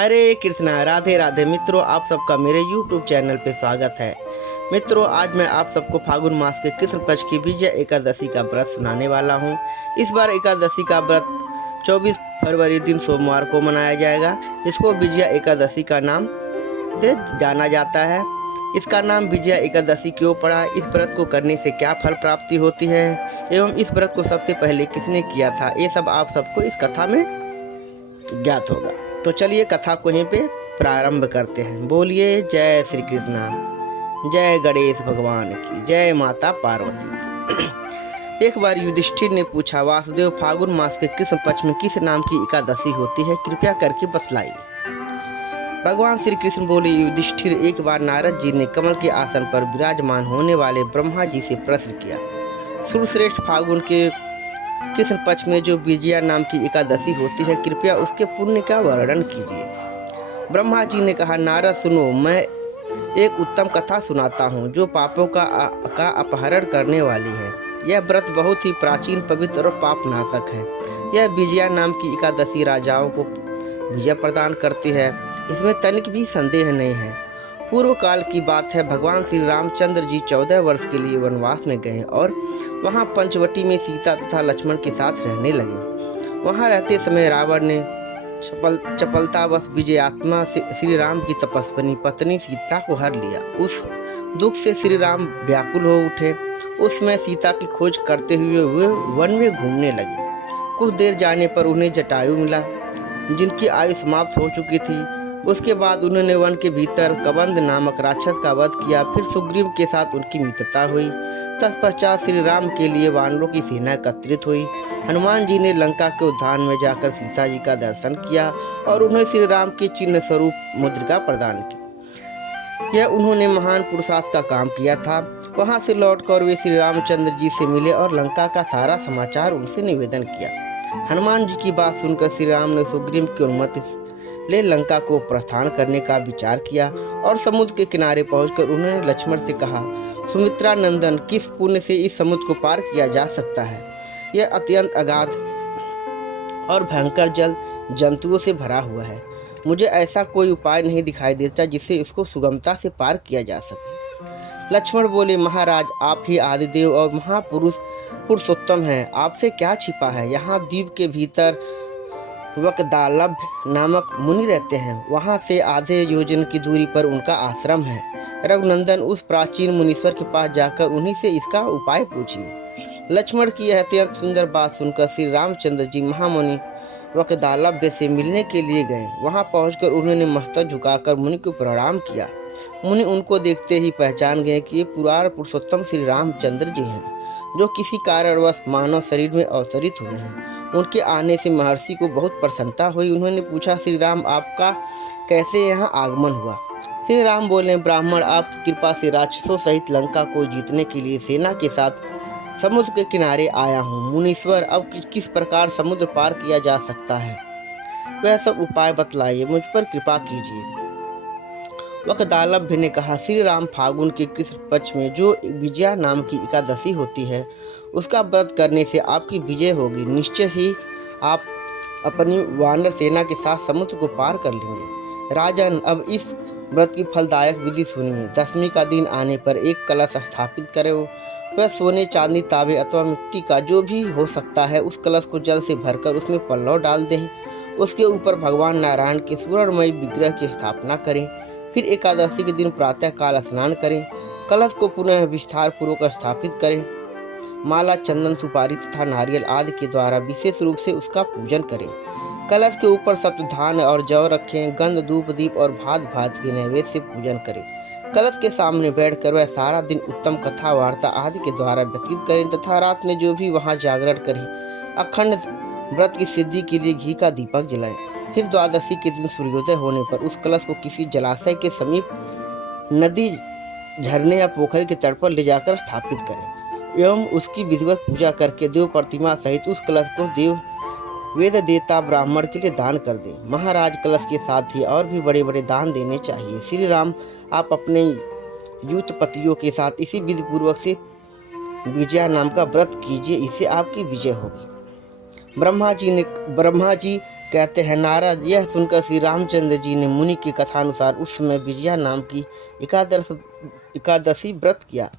हरे कृष्णा, राधे राधे। मित्रों, आप सबका मेरे YouTube चैनल पे स्वागत है। मित्रों, आज मैं आप सबको फागुन मास के कृष्ण पक्ष की विजय एकादशी का व्रत सुनाने वाला हूँ। इस बार एकादशी का व्रत 24 फरवरी दिन सोमवार को मनाया जाएगा। इसको विजय एकादशी का नाम से जाना जाता है। इसका नाम विजय एकादशी क्यों पड़ा, इस व्रत को करने से क्या फल प्राप्ति होती है एवं इस व्रत को सबसे पहले किसने किया था, ये सब आप सबको इस कथा में ज्ञात होगा। तो चलिए कथा को यहीं पे प्रारंभ करते हैं। बोलिए जय श्री कृष्णा, जय गणेश भगवान की, जय माता पार्वती। एक बार युधिष्ठिर ने पूछा, वासुदेव, फागुन मास के कृष्ण पक्ष में किस नाम की एकादशी होती है, कृपया करके बतलाइए। भगवान श्री कृष्ण बोले, युधिष्ठिर, एक बार नारद जी ने कमल के आसन पर विराजमान होने वाले ब्रह्मा जी से प्रश्न किया, सूर्यश्रेष्ठ फागुन के कृष्ण पक्ष में जो विजया नाम की एकादशी होती है, कृपया उसके पुण्य का वर्णन कीजिए। ब्रह्मा जी ने कहा, नारद सुनो, मैं एक उत्तम कथा सुनाता हूँ जो पापों का अपहरण करने वाली है। यह व्रत बहुत ही प्राचीन, पवित्र और पापनाशक है। यह विजया नाम की एकादशी राजाओं को विजय प्रदान करती है, इसमें तनिक भी संदेह नहीं है। पूर्व काल की बात है, भगवान श्री रामचंद्र जी 14 वर्ष के लिए वनवास में गए और वहां पंचवटी में सीता तथा लक्ष्मण के साथ रहने लगे। वहां रहते समय रावण ने चपलतावश विजयात्मा से श्री राम की तपस्विनी पत्नी सीता को हर लिया। उस दुख से श्री राम व्याकुल हो उठे। उस समय सीता की खोज करते हुए वे वन में घूमने लगे। कुछ देर जाने पर उन्हें जटायु मिला, जिनकी आयु समाप्त हो चुकी थी। उसके बाद उन्होंने वन के भीतर कबंध नामक राक्षस का वध किया। फिर सुग्रीव के साथ उनकी मित्रता हुई। तत्पश्चात श्री राम के लिए वानरों की सेना एकत्रित हुई। हनुमान जी ने लंका के उद्यान में जाकर सीता जी का दर्शन किया और उन्हें श्री राम के चिन्ह स्वरूप मुद्रिका प्रदान की। यह उन्होंने महान पुरुषार्थ का काम किया था। वहां से लौटकर वे श्री रामचंद्र जी से मिले और लंका का सारा समाचार उनसे निवेदन किया। हनुमान जी की बात सुनकर श्री राम ने सुग्रीव की अनुमति ले लंका को प्रस्थान करने का विचार किया और समुद्र के किनारे पहुंचकर उन्होंने लक्ष्मण से कहा, सुमित्रा नंदन, किस पुण्य से इस समुद्र को पार किया जा सकता है? यह अत्यंत अगाध और भयंकर जल जंतुओं से भरा हुआ है। मुझे ऐसा कोई उपाय नहीं दिखाई देता जिससे इसको सुगमता से पार किया जा सके। लक्ष्मण बोले, महाराज, आप ही आदिदेव और महापुरुष पुरुषोत्तम हैं, आपसे क्या छिपा है? यहाँ द्वीप के भीतर वकदालभ नामक मुनि रहते हैं। वहाँ से आधे योजन की दूरी पर उनका आश्रम है। रघुनंदन, उस प्राचीन मुनीश्वर के पास जाकर उन्हीं से इसका उपाय पूछिए। लक्ष्मण की यह अत्यंत सुंदर बात सुनकर श्री रामचंद्र जी महामुनि वकदालभ से मिलने के लिए गए। वहां पहुंचकर उन्होंने मस्तक झुकाकर मुनि को प्रणाम किया। मुनि उनको देखते ही पहचान गए कि ये पुराण पुरुषोत्तम श्री रामचंद्र जी हैं, जो किसी कारणवश मानव शरीर में अवतरित हुए हैं। उनके आने से महर्षि को बहुत प्रसन्नता हुई। उन्होंने पूछा, श्री राम, आपका कैसे यहाँ आगमन हुआ? श्री राम बोले, ब्राह्मण, आपकी कृपा से राक्षसों सहित लंका को जीतने के लिए सेना के साथ समुद्र के किनारे आया हूँ। मुनीश्वर, अब किस प्रकार समुद्र पार किया जा सकता है, वह सब उपाय बतलाइए, मुझ पर कृपा कीजिए। वकदालभ ने कहा, श्री राम, फागुन के कृष्ण पक्ष में जो विजया नाम की एकादशी होती है, उसका व्रत करने से आपकी विजय होगी। निश्चय ही आप अपनी वानर सेना के साथ समुद्र को पार कर लेंगे। राजन, अब इस व्रत की फलदायक विधि सुनिए। दशमी का दिन आने पर एक कलश स्थापित करें। वह सोने, चांदी, तांबे अथवा मिट्टी का जो भी हो सकता है। उस कलश को जल से भरकर उसमें पल्लव डाल दें। उसके ऊपर भगवान नारायण के सुवर्णमयी विग्रह की स्थापना करें। फिर एकादशी के दिन प्रातः काल स्नान करें। कलश को पुनः विस्तार पूर्वक स्थापित करें। माला, चंदन, सुपारी तथा नारियल आदि के द्वारा विशेष रूप से उसका पूजन करें। कलश के ऊपर सप्तधान्य और जौ रखें। गंध, धूप, दीप और भांति भांति के नैवेद्य से पूजन करें। कलश के सामने बैठकर वह सारा दिन उत्तम कथा वार्ता आदि के द्वारा व्यतीत करें तथा रात में जो भी वहां जागरण करें। अखंड व्रत की सिद्धि के लिए घी का दीपक जलाएं। फिर द्वादशी के दिन सूर्योदय होने पर उस कलश को किसी जलाशय के समीप, नदी, झरने या पोखरी के तट पर ले जाकर स्थापित करें एवं उसकी विधिवत पूजा करके देव प्रतिमा सहित उस कलश को देव वेद देता ब्राह्मण के लिए दान कर दें। महाराज, कलश के साथ ही और भी बड़े बड़े दान देने चाहिए। श्री राम, आप अपने यूतपतियों के साथ इसी विधि पूर्वक से विजया नाम का व्रत कीजिए, इससे आपकी विजय होगी। ब्रह्मा जी कहते हैं नारद। यह सुनकर श्री रामचंद्र जी ने मुनि की कथानुसार उस समय विजया नाम की एकादशी व्रत किया।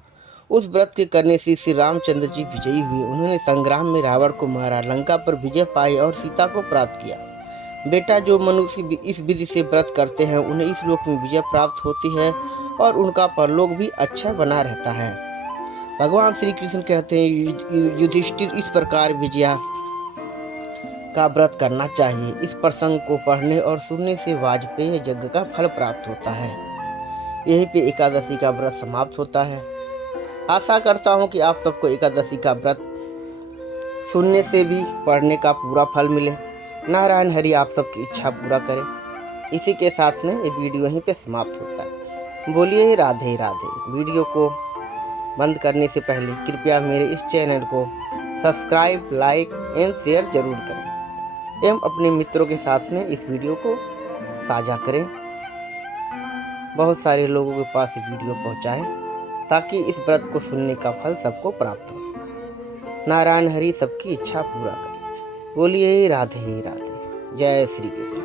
उस व्रत के करने से श्री रामचंद्र जी विजयी हुए। उन्होंने संग्राम में रावण को मारा, लंका पर विजय पाई और सीता को प्राप्त किया। बेटा, जो मनुष्य इस विधि से व्रत करते हैं उन्हें इस लोक में विजय प्राप्त होती है और उनका परलोक भी अच्छा बना रहता है। भगवान श्री कृष्ण कहते हैं, युधिष्ठिर, इस प्रकार विजया का व्रत करना चाहिए। इस प्रसंग को पढ़ने और सुनने से वाजपेयी यज्ञ का फल प्राप्त होता है। यहीं पे एकादशी का व्रत समाप्त होता है। आशा करता हूँ कि आप सबको एकादशी का व्रत सुनने से भी पढ़ने का पूरा फल मिले। नारायण हरि आप सबकी इच्छा पूरा करें। इसी के साथ में ये वीडियो यहीं पे समाप्त होता है। बोलिए राधे राधे। वीडियो को बंद करने से पहले कृपया मेरे इस चैनल को सब्सक्राइब, लाइक एंड शेयर जरूर करें एवं अपने मित्रों के साथ में इस वीडियो को साझा करें। बहुत सारे लोगों के पास ये वीडियो पहुंचाएं ताकि इस व्रत को सुनने का फल सबको प्राप्त हो। नारायण हरि सबकी इच्छा पूरा करें। बोलिए राधे राधे। जय श्री कृष्ण।